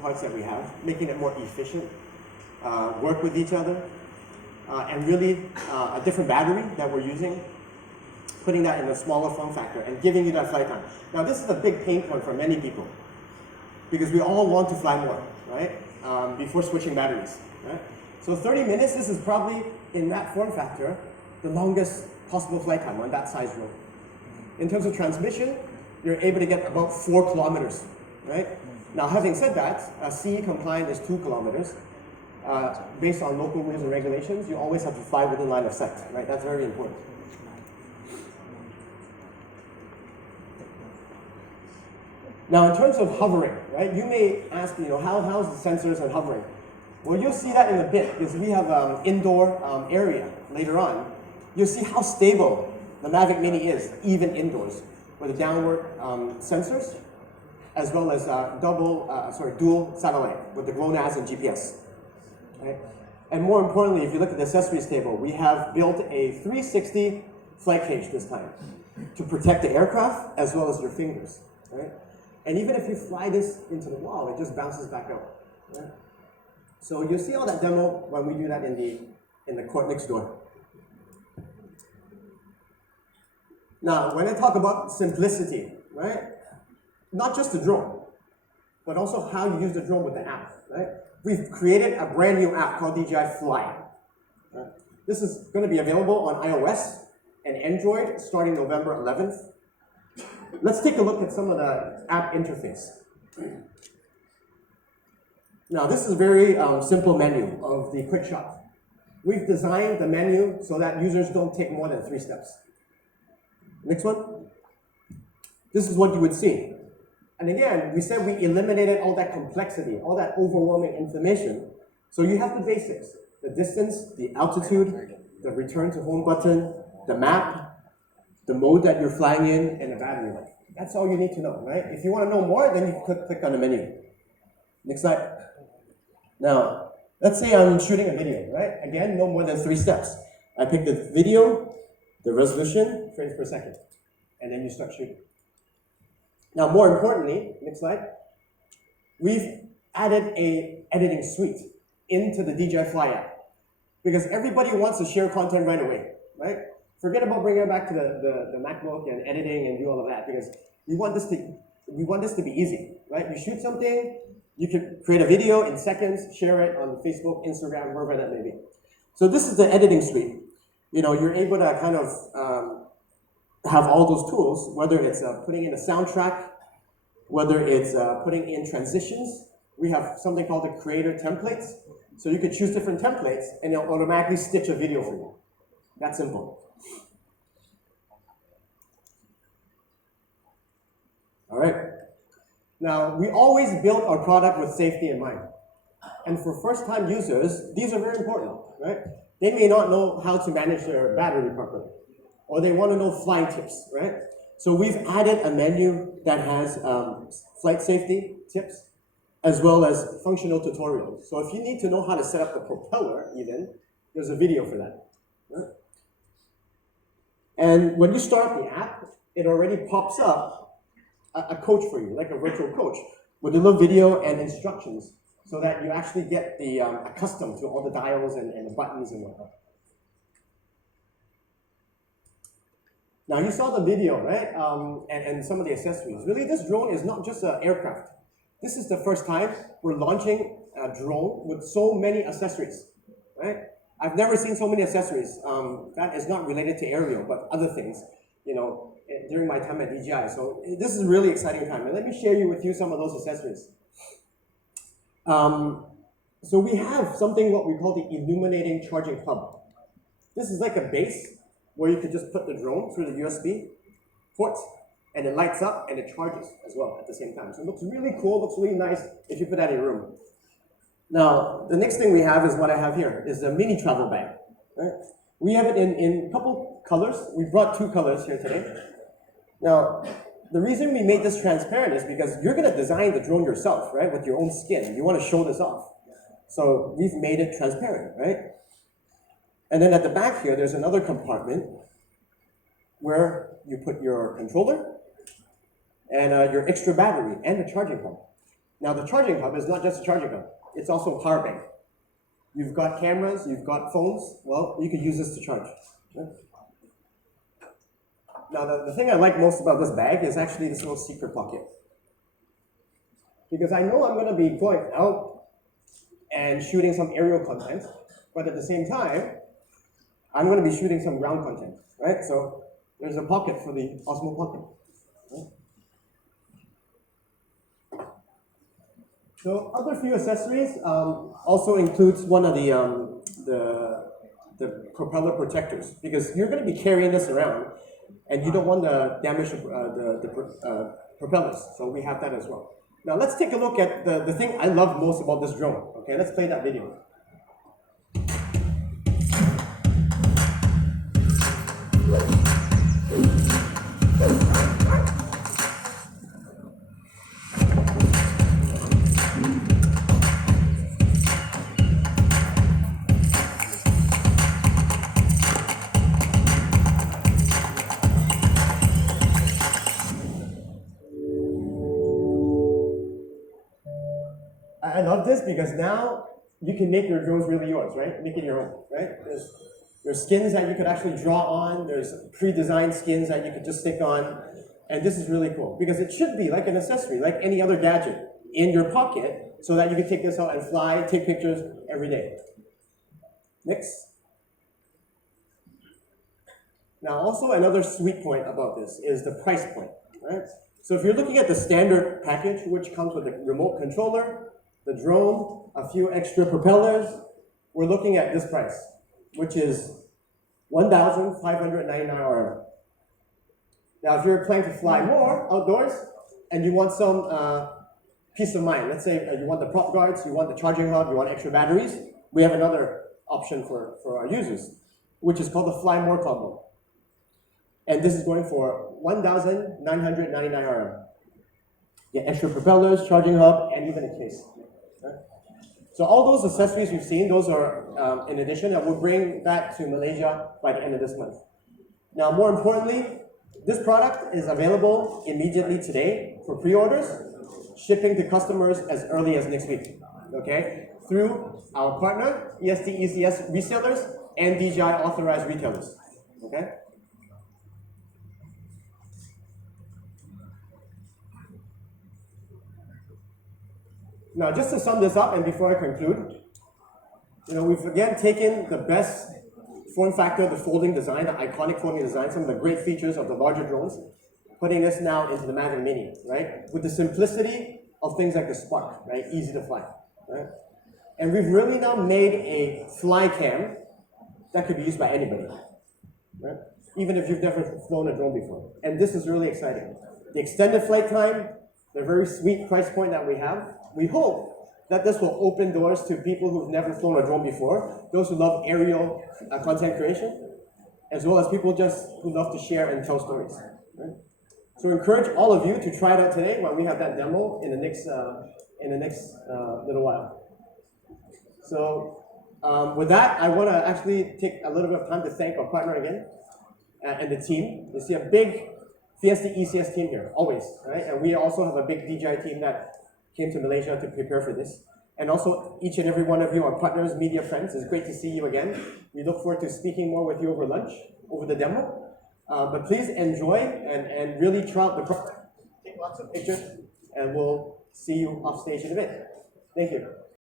parts that we have, making it more efficient, work with each other, and really a different battery that we're using, putting that in a smaller form factor and giving you that flight time. Now this is a big pain point for many people because we all want to fly more, right? Before switching batteries, right? So 30 minutes, this is probably in that form factor, the longest possible flight time on that size drone. In terms of transmission, you're able to get about 4 kilometers, right? Now, having said that, CE compliant is 2 kilometers. Based on local rules and regulations, you always have to fly within line of sight, right? That's very important. Now, in terms of hovering, right? You may ask, how's the sensors and hovering? Well, you'll see that in a bit because we have indoor area later on. You'll see how stable the Mavic Mini is, even indoors, with the downward sensors, as well as dual satellite with the GLONASS and GPS. Right? And more importantly, if you look at the accessories table, we have built a 360 flight cage this time to protect the aircraft as well as your fingers. Right? And even if you fly this into the wall, it just bounces back out. Right? So you'll see all that demo when we do that in the court next door. Now, when I talk about simplicity, right? Not just the drone, but also how you use the drone with the app, right? We've created a brand new app called DJi Fly. Right? This is going to be available on iOS and Android starting November 11th. Let's take a look at some of the app interface. Now, this is a very simple menu of the quick shot. We've designed the menu so that users don't take more than 3 steps. Next one. This is what you would see. And again, we said we eliminated all that complexity, all that overwhelming information. So you have the basics, the distance, the altitude, the return to home button, the map, the mode that you're flying in, and the battery life. That's all you need to know, right? If you want to know more, then you click on the menu. Next slide. Now, let's say I'm shooting a video, right? Again, no more than 3 steps. I pick the video, the resolution, frames per second, and then you start shooting. Now, more importantly, next slide, we've added an editing suite into the DJi Fly app because everybody wants to share content right away, right? Forget about bringing it back to the MacBook and editing and do all of that because we want this to be easy, right? You shoot something, you can create a video in seconds, share it on Facebook, Instagram, wherever that may be. So this is the editing suite. You're able to kind of have all those tools, whether it's putting in a soundtrack, whether it's putting in transitions. We have something called the creator templates. So you could choose different templates and it'll automatically stitch a video for you. That simple. All right. Now, we always build our product with safety in mind. And for first-time users, these are very important, right? They may not know how to manage their battery properly, or they want to know flying tips, right? So we've added a menu that has flight safety tips, as well as functional tutorials. So if you need to know how to set up the propeller even, there's a video for that. Right? And when you start the app, it already pops up a coach for you, like a virtual coach, with a little video and instructions, so that you actually get accustomed to all the dials and the buttons and whatnot. Now you saw the video, right? And some of the accessories. Really, this drone is not just an aircraft. This is the first time we're launching a drone with so many accessories, right? I've never seen so many accessories. That is not related to aerial, but other things, during my time at DJi. So this is a really exciting time. And let me share with you some of those accessories. So we have something what we call the illuminating charging hub. This is like a base where you could just put the drone through the USB port, and it lights up and it charges as well at the same time. So it looks really cool, looks really nice if you put that in your room. Now, the next thing we have is what I have here, is a mini travel bag. Right? We have it in a couple colors. We brought 2 colors here today. Now, the reason we made this transparent is because you're going to design the drone yourself, right, with your own skin. You want to show this off. So we've made it transparent, right? And then at the back here, there's another compartment where you put your controller and your extra battery and the charging hub. Now the charging hub is not just a charging hub, it's also a power bank. You've got cameras, you've got phones, well, you could use this to charge. Yeah. Now the thing I like most about this bag is actually this little secret pocket. Because I know I'm going to be going out and shooting some aerial content, but at the same time, I'm going to be shooting some ground content, right? So there's a pocket for the Osmo Pocket. Right? So other few accessories also includes one of the propeller protectors, because you're going to be carrying this around, and you don't want to damage the propellers. So we have that as well. Now let's take a look at the thing I love most about this drone. Okay, let's play that video. I love this because now you can make your drones really yours, right? Make it your own, right? There's skins that you could actually draw on. There's pre-designed skins that you could just stick on. And this is really cool because it should be like an accessory, like any other gadget in your pocket so that you can take this out and fly, take pictures every day. Next. Now also another sweet point about this is the price point, right? So if you're looking at the standard package, which comes with a remote controller, the drone, a few extra propellers, we're looking at this price, which is 1,599 RM. Now, if you're planning to fly more outdoors and you want some peace of mind, let's say you want the prop guards, you want the charging hub, you want extra batteries, we have another option for our users, which is called the Fly More combo. And this is going for 1,999 RM. Get extra propellers, charging hub, and even a case. Okay? So all those accessories you've seen, those are in addition, and we'll bring that to Malaysia by the end of this month. Now, more importantly, this product is available immediately today for pre-orders, shipping to customers as early as next week, okay? Through our partner, ECS resellers, and DJi authorized retailers, okay? Now, just to sum this up, and before I conclude, we've again taken the best form factor, the folding design, the iconic folding design, some of the great features of the larger drones, putting this now into the Mavic Mini, right? With the simplicity of things like the Spark, right? Easy to fly, right? And we've really now made a fly cam that could be used by anybody, right? Even if you've never flown a drone before. And this is really exciting. The extended flight time, the very sweet price point that we have, we hope that this will open doors to people who've never flown a drone before, those who love aerial content creation, as well as people just who love to share and tell stories. Right? So encourage all of you to try it out today when we have that demo in the next little while. So with that, I want to actually take a little bit of time to thank our partner again and the team. You see a big Fiesta ECS team here, always, right? And we also have a big DJi team that came to Malaysia to prepare for this. And also, each and every one of you are partners, media friends. It's great to see you again. We look forward to speaking more with you over lunch, over the demo. But please enjoy and really try out the product. Take lots of pictures, and we'll see you off stage in a bit. Thank you.